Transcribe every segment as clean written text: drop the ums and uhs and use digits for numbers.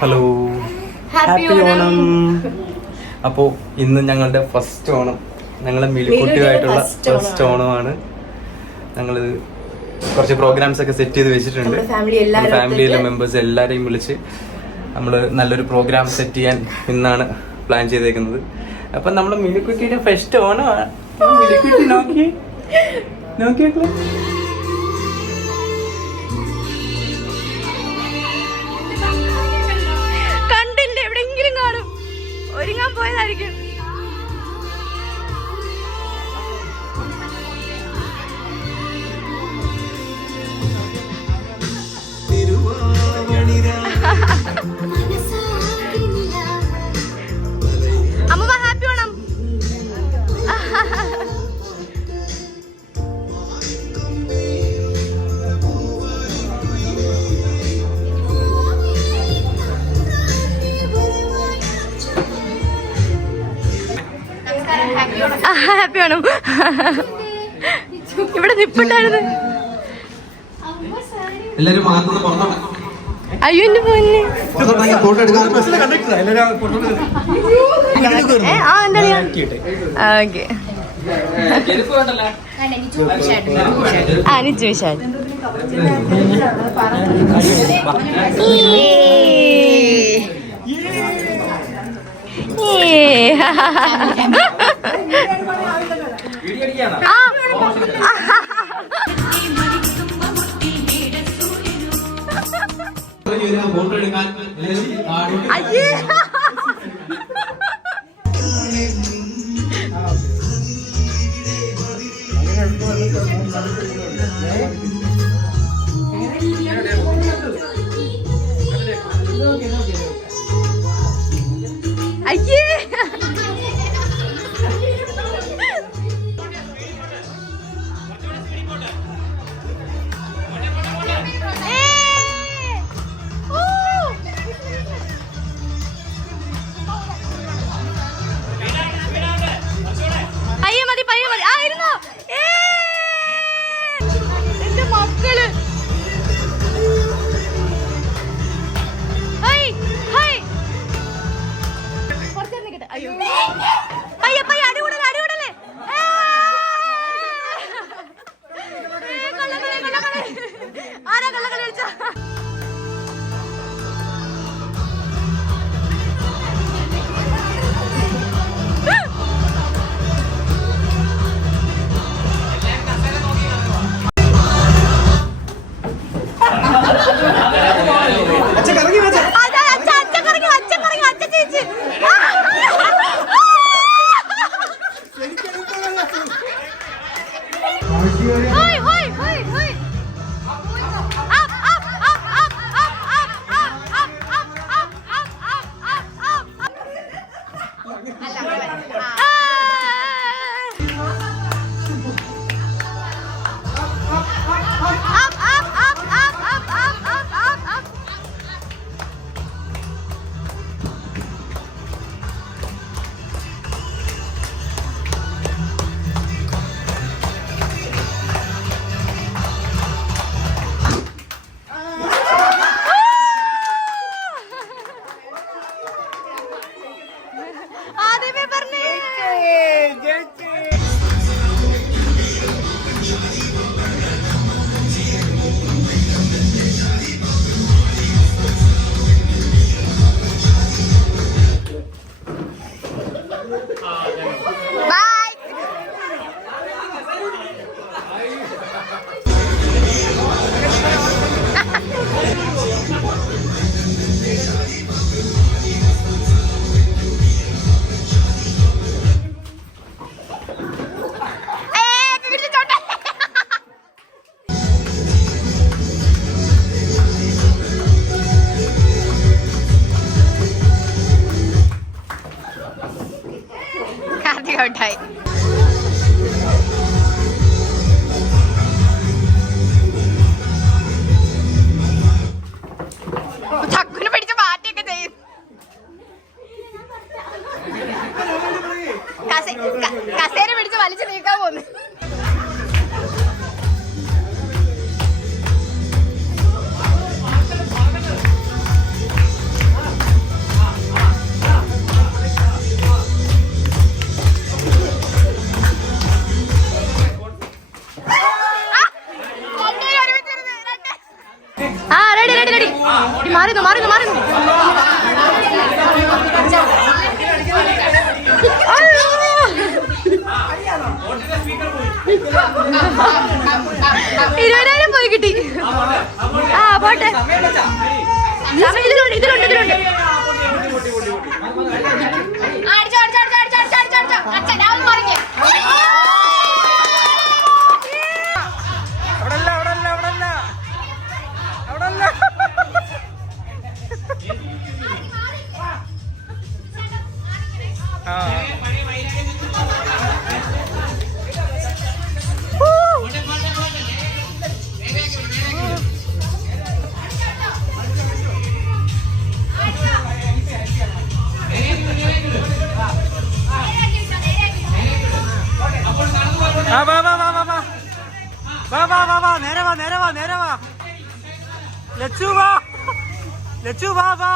Hello, happy Onam. അപ്പോൾ ഇന്ന് ഞങ്ങളുടെ ഫസ്റ്റ് ഓണം, ഞങ്ങളുടെ മിലിക്കുട്ടിയായിട്ടുള്ള ഫസ്റ്റ് ഓണമാണ്. ഞങ്ങൾ കുറച്ച് പ്രോഗ്രാംസ് ഒക്കെ സെറ്റ് ചെയ്ത് വെച്ചിട്ടുണ്ട്. ഫാമിലിയിലെ മെമ്പേഴ്സ് എല്ലാവരെയും വിളിച്ച് നമ്മൾ നല്ലൊരു പ്രോഗ്രാം സെറ്റ് ചെയ്യാൻ ഇന്നാണ് പ്ലാൻ ചെയ്തേക്കുന്നത്. അപ്പം നമ്മുടെ മിലിക്കുട്ടിയുടെ ഫസ്റ്റ് ഓണമാണ്. മിലിക്കുട്ടി നോക്കിയേക്കളെ. ഒരുങ്ങാൻ പോയതായിരിക്കും. അമ്മ ഹാപ്പി ഓണം. ഹാപ്പി ഓണം. ഇവിടെ നിപ്പുണ്ടായിരുന്നു. അയ്യോ എന്റെ പൊന്നെ. ഓക്കെ അനിച്ചു വിശാൽ. അയ്യേ ഔട്ടായി. ചക്കുന് പിടിച്ച് മാറ്റിയൊക്കെ ചെയ്യും. കസേര പിടിച്ച് വലിച്ചു നീക്കാൻ പോന്നു. മാറുന്നു. ഇരുപതിനായിരം പോയി കിട്ടി. ആ പോട്ടെ, ഇതിലുണ്ട് ഇതിലുണ്ട് ഇതിലുണ്ട്. നേരെ വാ ലച്ചു വാ ലച്ചു വാ വാ.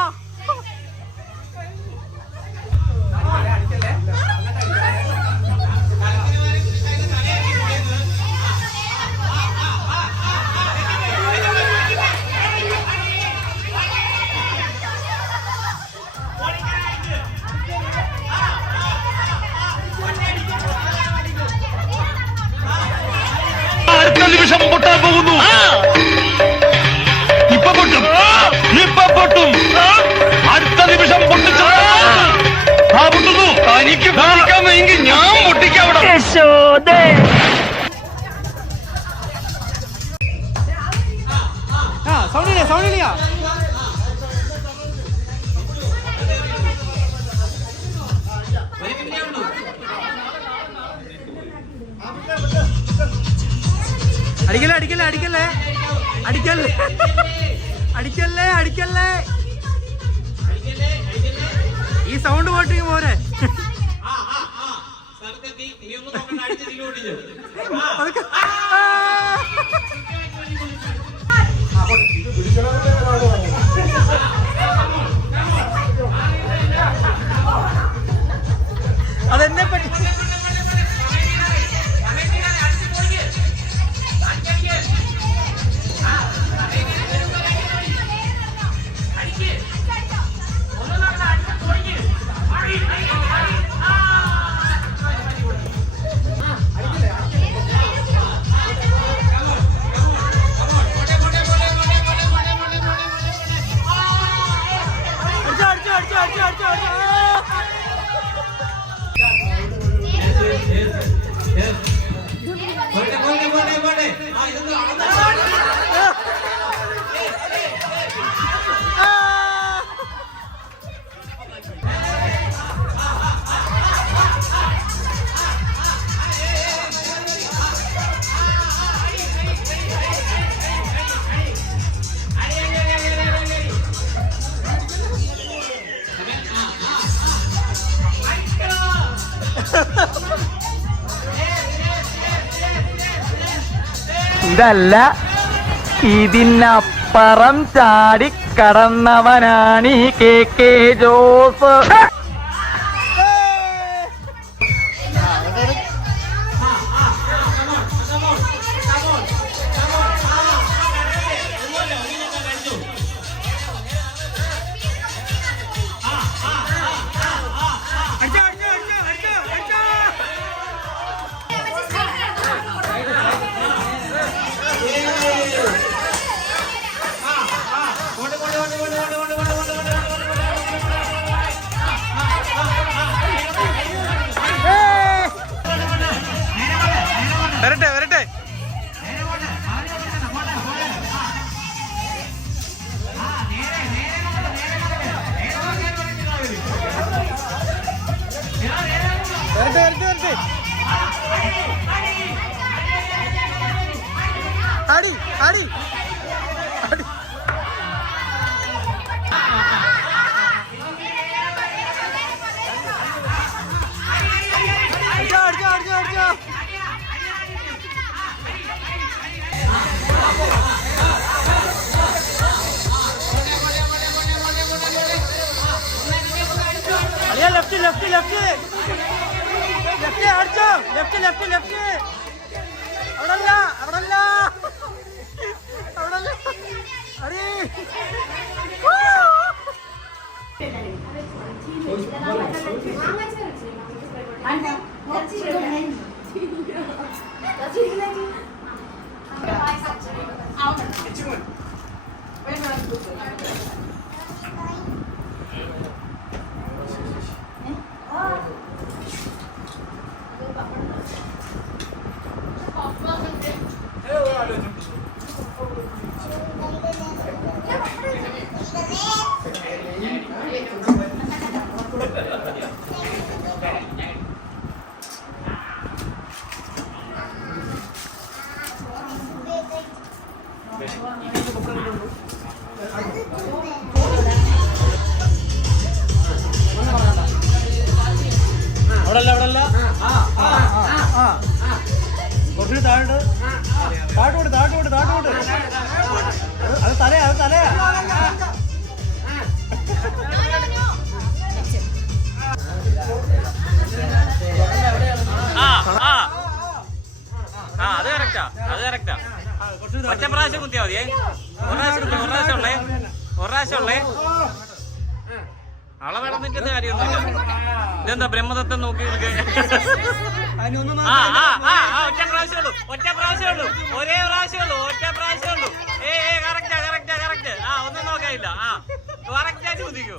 നിമിഷം പൊട്ടാൻ പോകുന്നു. ഇപ്പൊ പൊട്ടും, ഇപ്പൊ പൊട്ടും. അടുത്ത നിമിഷം പൊട്ടിച്ചു പൊട്ടുന്നു. തനിക്ക് പൊട്ടിക്കാമെങ്കിൽ ഞാൻ പൊട്ടിക്കാം. സൗണ്ടില്ല അടിക്കല്ലേ അടിക്കല്ലേ അടിക്കല്ലേ അടിക്കല്ലേ അടിക്കല്ലേ അടിക്കല്ലേ. ഈ സൗണ്ട് പോട്ടെങ്കിൽ പോരെ. അതെന്നെ പറ്റി ഇതല്ല, ഇതിനപ്പുറം ചാടിക്കടന്നവനാണ് ഈ KK ജോസ്. വരട്ടെ വരട്ടെ. അടി അടി അടി. അടിച്ചോ അടിച്ചോ അടിച്ചോ. ലെഫ്റ്റ് ലെഫ്റ്റ് ലെഫ്റ്റ് ലെഫ്റ്റ് അടിച്ചോ. Left left left. അവിടല്ല അവിടല്ല അവിടല്ല. അടി ഒറ്റ പ്രാവശ്യം കുത്തിയാ മതിയേ. ഒരു പ്രാവശ്യം ഉള്ളേ. അളവിളന്നിട്ട് കാര്യമൊന്നുമില്ല. ഇതെന്താ ബ്രഹ്മദത്തം നോക്കി ഒറ്റ പ്രാവശ്യമുള്ളൂ. ഒരേ പ്രാവശ്യമുള്ളൂ. കറക്റ്റാ. ഒന്നും നോക്കാനില്ല. കറക്റ്റായിട്ട് കുതിക്കൂ.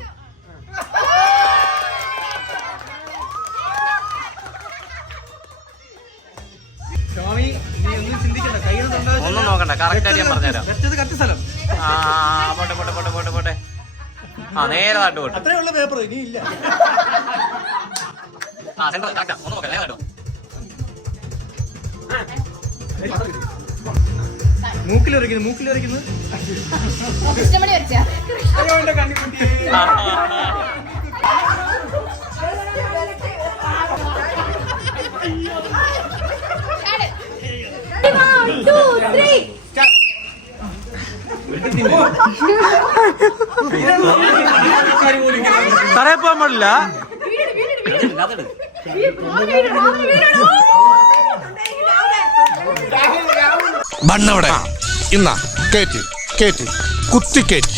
ഒന്നും നോക്കണ്ട, കറക്റ്റായിട്ട് ഞാൻ പറഞ്ഞുതരാം. പോട്ടെ. നേരെ നാട്ടു പോട്ടെ. ഒന്നും നോക്കണ്ട, നേരെ മൂക്കിലിറക്കുന്നു തറയെ പോകാൻ പാടില്ല. ബണ്ണവിടെ ഇന്നാ കേറ്റ് കുത്തിക്കേറ്റ്.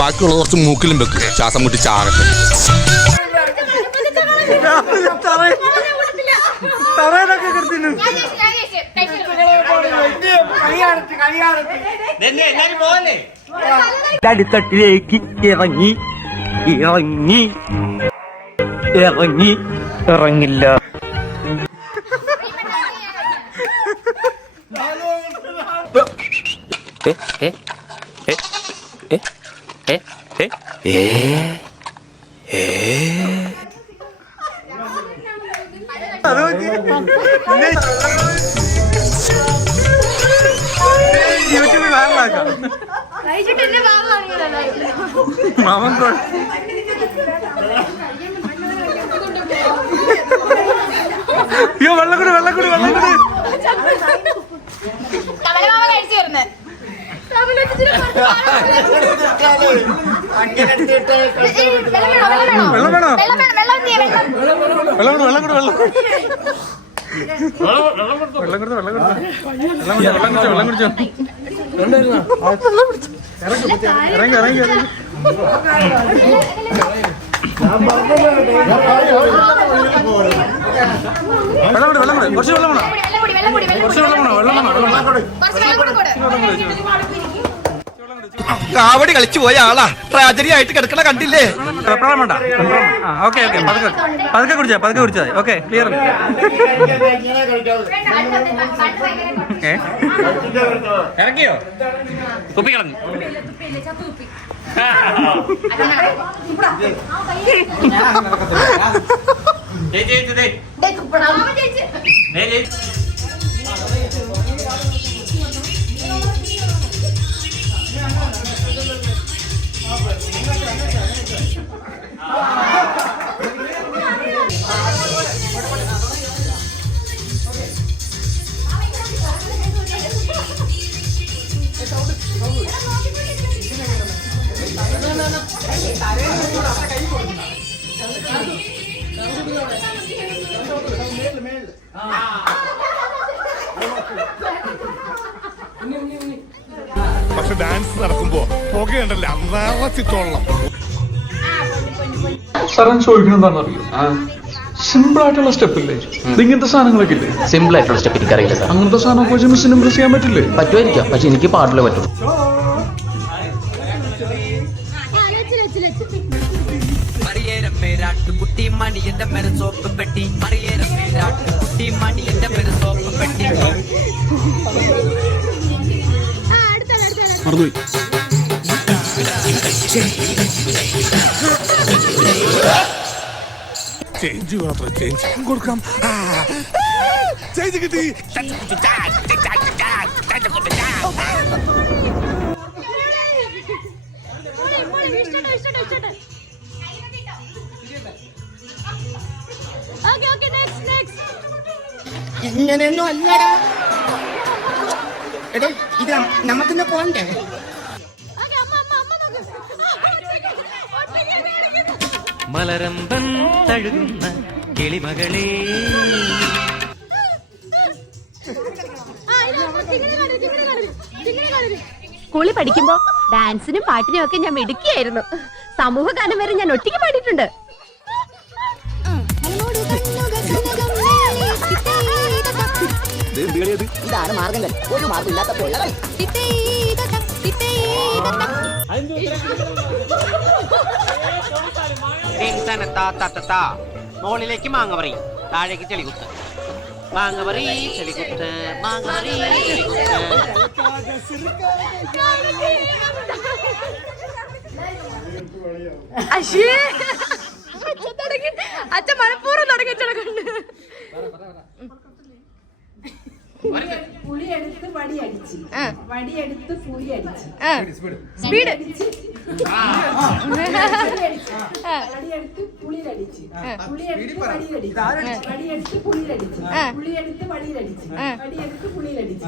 ബാക്കിയുള്ള കുറച്ച് മൂക്കിലും വെക്ക്, ശ്വാസം മുട്ടി ചാകട്ടെ. അടിത്തട്ടിലേക്ക് ഇറങ്ങില്ല. വെള്ളം കൂടി കാവടി കളിച്ചു പോയ ആളാ ട്രാജഡി ആയിട്ട് കിടക്കണ കണ്ടില്ലേ? പതുക്കെ കുടിച്ചാ ഓക്കെ ക്ലിയർ. ഇറക്കിയോ? കുപ്പി കളഞ്ഞു. പക്ഷെ ഡാൻസ് നടക്കുമ്പോ പുകയുണ്ടല്ലോ അന്നാളത്തിത്തോളം. സാറൻ ചോദിക്കുന്നതാണെന്നറിയോ? സിമ്പിൾ ആയിട്ടുള്ള സ്റ്റെപ്പ് ഇല്ലേ? ഇങ്ങനത്തെ സാധനങ്ങളൊക്കെ ഇല്ലേ? സിമ്പിൾ ആയിട്ടുള്ള സ്റ്റെപ്പ് എനിക്കറിയില്ല സാർ. അങ്ങനത്തെ സാധനമൊക്കെ വെച്ച് മിസ്സിന് ഇംപ്രസ് ചെയ്യാൻ പറ്റില്ലേ? പറ്റുമായിരിക്കാം, പക്ഷെ എനിക്ക് പാട്ടിലേ പറ്റും. കുട്ടി മണി എന്റെ പേര് സോപ്പ് പെട്ടി മറിയേറെ കുട്ടി മണി എന്റെ പേര് സോപ്പ് പെട്ടി. മറന്നുപോയി. ചേഞ്ച് മാത്രം ചേഞ്ച് കൊടുക്കാം. ചേഞ്ച് കിട്ടി. ഇങ്ങനെയൊന്നും അല്ലടാ. എടേ ഇത് നമുക്കിന്ന് പോണ്ടേ? മലരമ്പൻ തഴുകുന്ന കിളിമകളേ സ്കൂളിൽ പഠിക്കുമ്പോ ഡാൻസിനും പാട്ടിനും ഒക്കെ ഞാൻ മിടുക്കിയായിരുന്നു. സമൂഹ ഗാനം വരെ ഞാൻ ഒറ്റയ്ക്ക് പാടിയിട്ടുണ്ട്. ഇതാണ് മാർഗങ്ങൾ. ഒരു മാർഗം ഇല്ലാത്തപ്പോൾ മോളിലേക്ക് മാങ്ങപറി, താഴേക്ക് ചെളികുത്ത്, മാങ്ങപറി ചെളികുത്ത്, മാങ്ങപറി ചെളികുത്ത്. അച്ഛൻ മനപ്പൂർവ്വം തുടങ്ങിയിട്ടുണ്ട്. പുളിയെടുത്ത് വടിയടിച്ച്, വടിയെടുത്ത് പുളിയടിച്ച്, സ്പീഡ്, വടിയെടുത്ത് പുളിയിലടിച്ച്, പുളിയെടുത്ത് വടിയിലടിച്ച്, വടിയെടുത്ത് പുളിയിലടിച്ച്, പുളിയെടുത്ത് വടിയിലടിച്ച്, വടിയെടുത്ത് പുളിയിലടിച്ച്.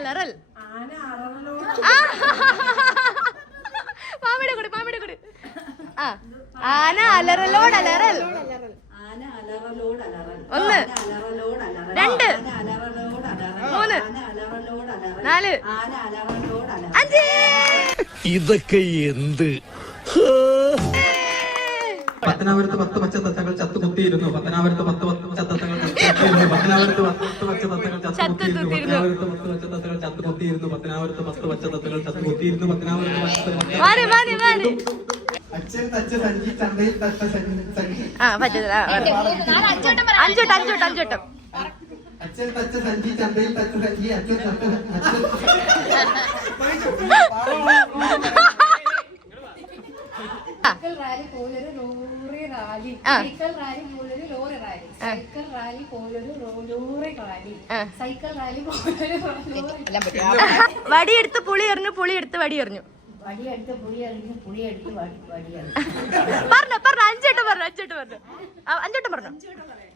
അലറൽ ആന അറവലോട് മാമിയുടെ കൂടെ ആന അലറലോട് അലറൽ. ആന അലറലോട് അലറൽ. 1 അലറലോട് അലറൽ. 2 അലറലോട് അലറൽ. 3 അലറലോട് അലറൽ. 4 ആന അലറലോട് അലറൽ. 5. ഇതൊക്കെ എന്ത്? പത്തനാപുരത്ത് 10 പച്ചത്തത്തകൾ ചത്തുകുത്തിയിരുന്നു. പത്തനാപുരത്ത് 10 പച്ചത്തത്തകൾ ചത്തുകുത്തിയിരുന്നു. പത്തനാപുരത്ത് 10 പച്ചത്തത്തകൾ ചത്തുകുത്തിയിരുന്നു. പത്തനാപുരത്ത് 10 പച്ചത്തത്തകൾ ചത്തുകുത്തിയിരുന്നു. പത്തനാപുരത്ത് 10 പച്ചത്തത്തകൾ ചത്തുകുത്തിയിരുന്നു. പത്തനാപുരത്ത് 10 അച്ഛൻ തച്ച സഞ്ചി ചന്തയിൽ തച്ച സഞ്ചി. അഞ്ചോട്ടം അച്ഛൻ തച്ച സഞ്ചി ചന്തയിൽ തച്ച സഞ്ചി. അച്ഛൻ സൈക്കിൾ റാലി പോലൊരു ലോറി റാലി, സൈക്കിൾ റാലി പോലൊരു ലോറി റാലി, സൈക്കിൾ റാലി പോലൊരു ലോറി റാലി, സൈക്കിൾ റാലി പോലൊരു വടിയെടുത്ത് പുളി എറിഞ്ഞു, പുളി എടുത്ത് വടി എറിഞ്ഞു. വടിയെടുത്ത് പുളി എറിഞ്ഞു, പുളിയെടുത്ത് വടി എറിഞ്ഞു. അഞ്ചോട്ടം പറഞ്ഞു.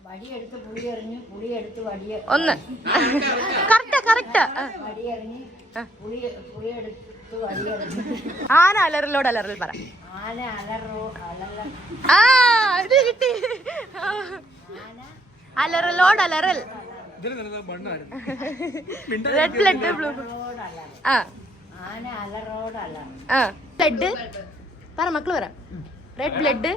വടിയെടുത്ത് പുളി എറിഞ്ഞു, പുളിയെടുത്ത് വടി 1. കറക്റ്റ്. വടി എറിഞ്ഞ് പുളിയെടുത്ത് വടി എറിഞ്ഞു. ആന അലറലോട് അലറൽ പറ. ആന അലറോ അലറ. ഇത് കിട്ടി. അലറലോട് അലറൽ. Red blood blue. ആന അലറോട് അലറ. ബ്ലഡ് പറ മക്കള് പറ. Red blood.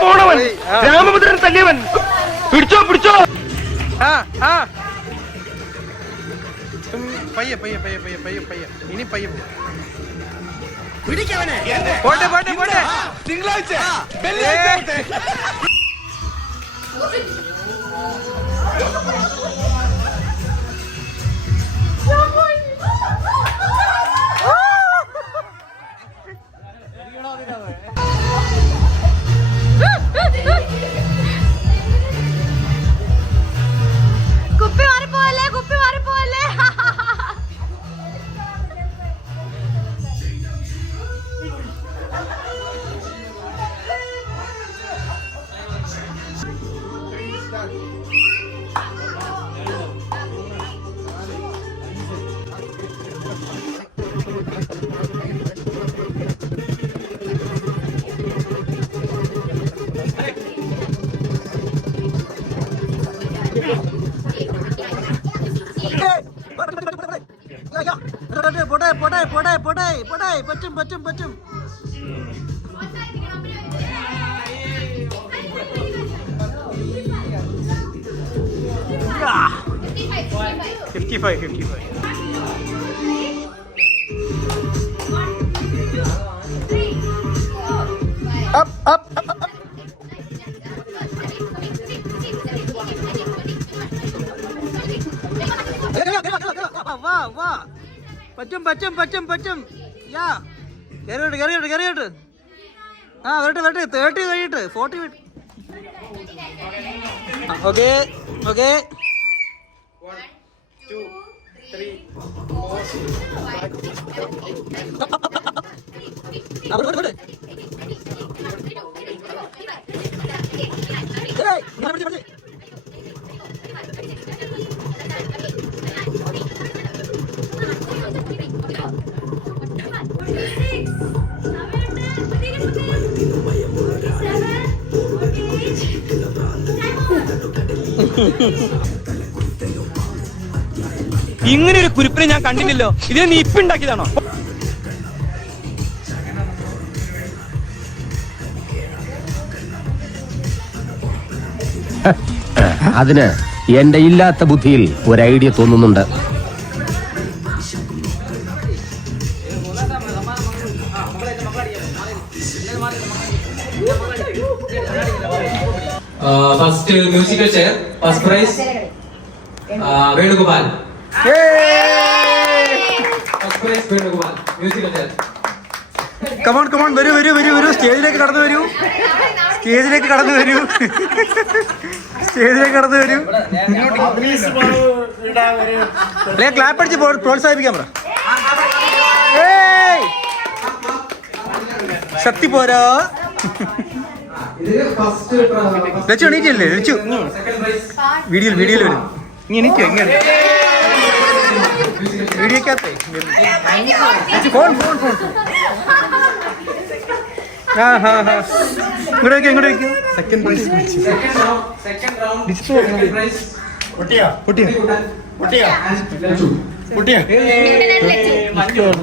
പോണവൻ രാമഭദ്രൻ തല്ലിയവൻ. പിടിച്ചോ പയ്യെ ഇനി പയ്യെ പിടിക്കവനെ. പോട്ടെ തിങ്കളാഴ്ച കുപ്പി മാറിപ്പോവല്ലേ. പറ്റും. 55. up. പറ്റും പറ്റും പറ്റും പറ്റും യാ കയറിയോട്ട് കയറിയോട്ട് കയറിയോട്ട് ആ വരട്ടെ വരട്ടെ 30 കഴിയിട്ട് 40 മിനിറ്റ് ഓക്കെ ഓക്കെ 1 2 3 4 ഇങ്ങനെ ഒരു കുരിപ്പിനെ ഞാൻ കണ്ടില്ലല്ലോ. ഇതിനെ നീ ഇപ്പൊ ഉണ്ടാക്കിയതാണോ? അതിന് എന്റെ ഇല്ലാത്ത ബുദ്ധിയിൽ ഒരു ഐഡിയ തോന്നുന്നുണ്ട്. First musical chair first prize Venugopal. First prize Venugopal musical chair. Come on come on വരൂ വരൂ വരൂ വരൂ സ്റ്റേജിലേക്ക് കടന്നു വരൂ സ്റ്റേജിലേക്ക് കടന്നു വരൂ സ്റ്റേജിലേക്ക് കടന്നു വരൂ അല്ലെ ക്ലാപ്പ് അടിച്ച് പ്രോത്സാഹിപ്പിക്കാൻ പറ. ശക്തി പോരാ ലച്ചു എണീറ്റല്ലേ ലച്ചു വീഡിയോയിൽ വരും ഇനി എണീറ്റോ ഇങ്ങനെ വീഡിയോക്കകത്തെ ഫോൺ ഫോൺ ഫോൺ ആ ഹാ ഹാ ഇങ്ങോട്ട് വയ്ക്കും ഇങ്ങോട്ട് വയ്ക്കും. സെക്കൻഡ് പ്രൈസ് പൊട്ടിയാ പൊട്ടിയാ പൊട്ടിയാ പൊട്ടിയാ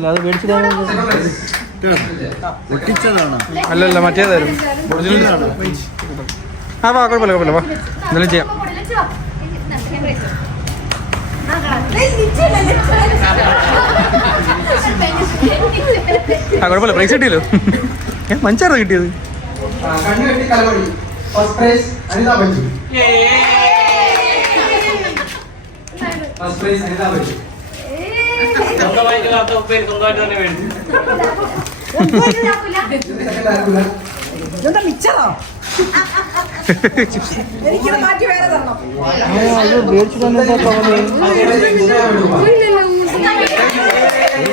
അത് മേടിച്ചതാണ് അല്ലല്ല മറ്റേതായിരുന്നു ഒറിജിനലാണ്. ആ വാ കുഴപ്പമില്ല കുഴപ്പമില്ല വാ എന്തെങ്കിലും ചെയ്യാം. ആ കുഴപ്പമില്ല പ്രൈസ് കിട്ടിയല്ലോ. മഞ്ചാറോ കിട്ടിയത്. First prize Anitha Banju. First prize Anitha Banju. സ്വന്തമായിട്ട് കാത്ത ഉപ്പേരി സ്വന്തമായിട്ട് തന്നെ മേടിച്ചു. സെക്കൻഡ് ആർക്കില്ല.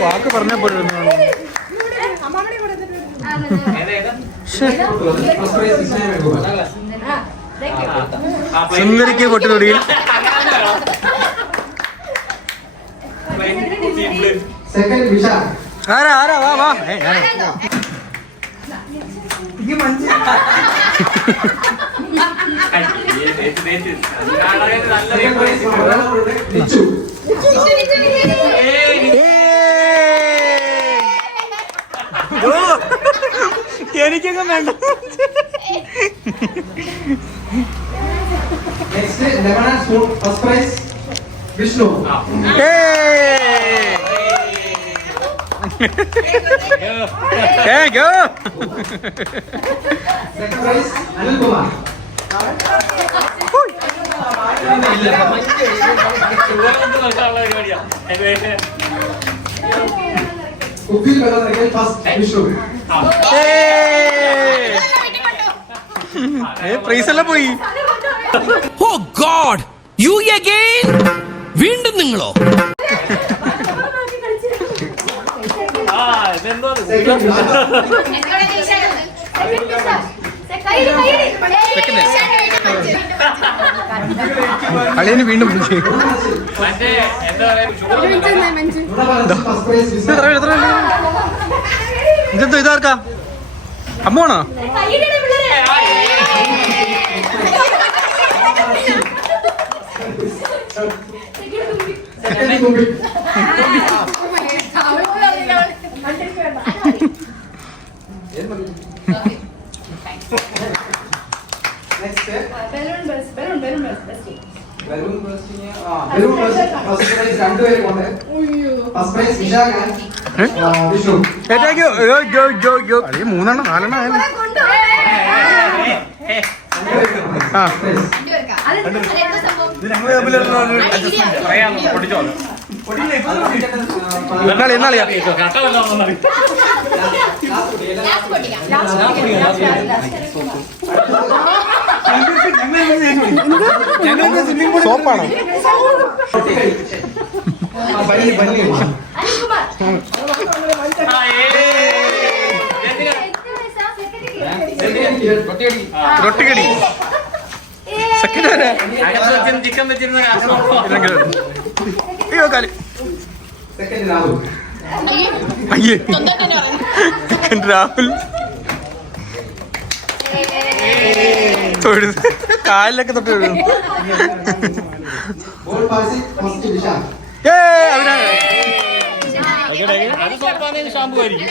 വാക്ക് പറഞ്ഞ പോലെ സുന്ദരിക്ക് പൊട്ടുതൊടിയിൽ സെക്കൻഡ് വിശാൽ. ആരാ ആരാ വാ വാ ലിച്ചു. എനിക്കൊക്കെ വേണ്ട. Next lemon and spoon first prize Vishnu. Second prize Anilkumar. ഉപ്പിൽ വെള്ളം നിറയ്ക്കൽ ഫസ്റ്റ് വിഷ്ണു. പ്രൈസ് എല്ലാം പോയി. Oh god you again. വീണ്ടും നിങ്ങളോ? സെക്കൻഡ് വിശാൽ. അളിയന് വീണ്ടും വിളിച്ചു. മറ്റേ എന്താ പറയാ ഫസ്റ്റ് പ്രൈസ് വിഷ്ണു. ഇതെന്തോ ഇതാർക്കാ അമ്മോണോ? Second Kumbi. Next balloon busting. First prize രണ്ടുപേരും കൊണ്ട്. First prize Vishal Vishnu. അളിയ 3 4 ആയാലും ആ ഇത് ഞങ്ങൾ തമ്മിലുള്ള പൊട്ടിച്ചോ എന്നാളിയാ സോപ്പാണോ? റൊട്ടിക്കടി സെക്കൻഡ് ചിക്കൻ വെച്ചിരുന്ന അയ്യോ കാലി അയ്യേ സെക്കൻഡ് രാഹുൽ തൊഴുത് കാലിലൊക്കെ തൊട്ട് വീഴും. Ball passing, first Disha. അത് സോപ്പാണ് ഷാമ്പു ആയിരിക്കും.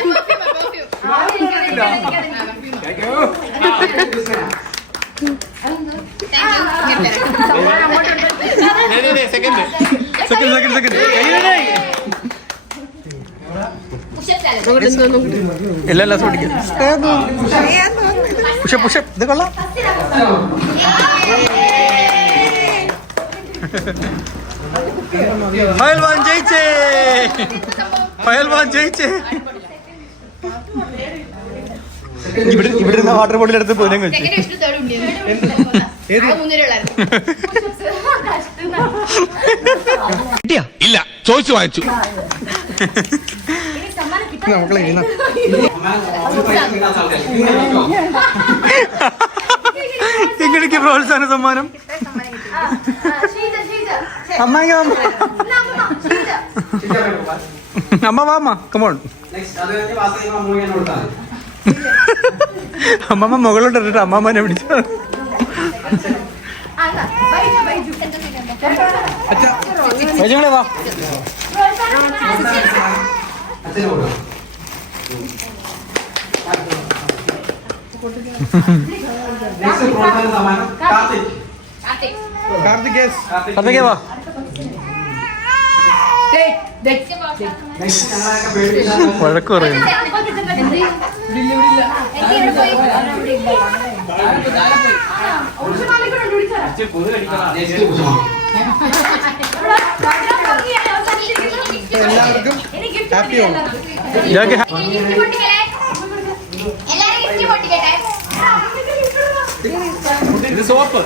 സെക്കൻഡ് ഇല്ലല്ല സോടിക്ക പുഷപ്പ് പുഷപ്പ് ഇത് കൊള്ളാം. പഹൽവാൻ ജയിച്ചേ, പഹൽവാൻ ജയിച്ചേ. ഇവിടെ വാട്ടർ ബോട്ടിൽ എടുത്ത് പോലും കഴിച്ചു. ഇല്ല, ചോദിച്ചു വാങ്ങിച്ചു. മക്കളെ ഇങ്ങനെയൊക്കെ പ്രോത്സാഹന സമ്മാനം. അമ്മ വാമ്മ കമോൺ. അമ്മമ്മ മുകളിലോട്ട് ഇട്ടിട്ട് അമ്മമ്മനെ പിടിച്ചു. വൈജങ്ങളെ വാ. കാർത്തികേ വാ. വഴക്ക് പറയുന്നു. എല്ലാവർക്കും ഹാപ്പി ഓണം. ഇത് സോപ്പ്.